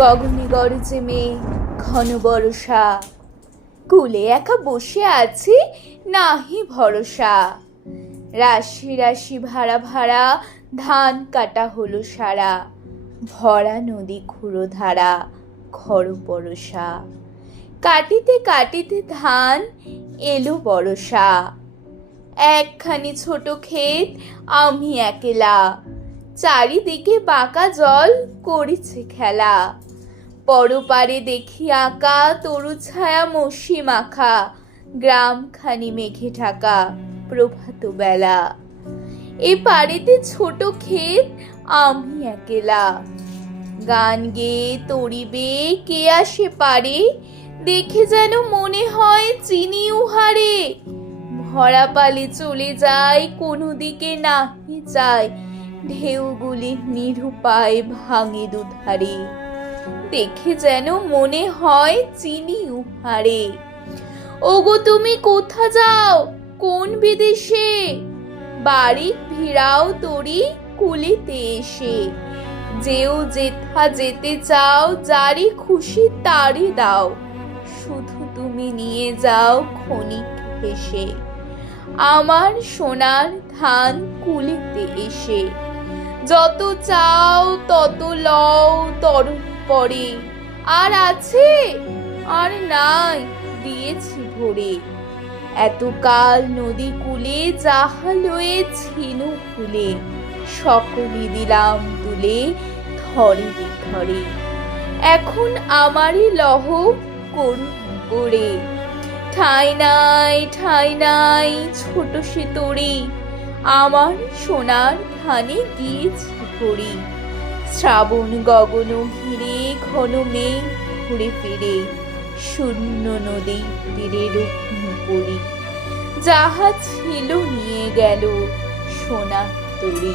গগনে গরজে মেঘ, ঘন বরষা, কুলে একা বসে আছি নাহি ভরসা। রাশি রাশি ভাড়া ভাড়া ধান কাটা হলো সারা, ভরা নদী ক্ষুরধারা খর বরষা। কাটিতে কাটিতে ধান এলো বরষা, একখানি ছোট ক্ষেত আমি একলা, চারিদিকে বাঁকা জল করিছে খেলা। পরপারে দেখি আঁকা তরু ছায়া মসি মাখা, গ্রামখানি মেঘে ঢাকা প্রভাত বেলা। এ পারেতে ছোট ক্ষেত আমি একলা, গান গেয়ে তরিবে কে আসে পারে, দেখে যেন মনে হয় চিনি উহারে। ভরা পালে চলে যায় কোনো দিকে নাহি যায়, ঢেউগুলি নিরুপায় ভাঙে দুধারে, দেখে যেন মনে হয় চিনি উহারে। ওগো তুমি কোথা যাও কোন বিদেশে, বাড়ি ফিরাও তরি কুলিতে এসে। যেও যেথা যেতে চাও যারে খুশি তারে দাও, শুধু তুমি নিয়ে যাও ক্ষণিক হেসে আমার সোনার ধান কুলিতে এসে। যত চাও তত লও তরুণ পরে, আর আছে আর নাই দিয়েছি ভরে। এতকাল নদী কূলে যাহা লয়েছিল ফুলে, সকলে দিলাম তুলে ধরে ধরে। এখন আমারই লহ করুণ করে, ঠাঁই নাই ছোট সে তরি, আমার সোনার ধানে গিয়েছে ভরি। শ্রাবণ গগন ঘিরে ঘন মেঘ ঘুরে ফিরে, শূন্য নদী তীরে রুগ্ন পরি। যাহা ছিল নিয়ে গেল সোনার তরি।